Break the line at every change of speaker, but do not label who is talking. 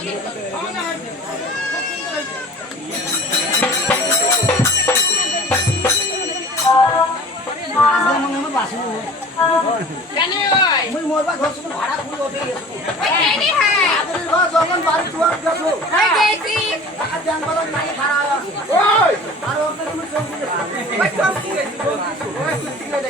ওই দেখি আর জানবার নাই খারাপ ওই আর ওকে তুমি সব বুঝে ভাগ ওই সব ঠিক আছে সব ঠিক আছে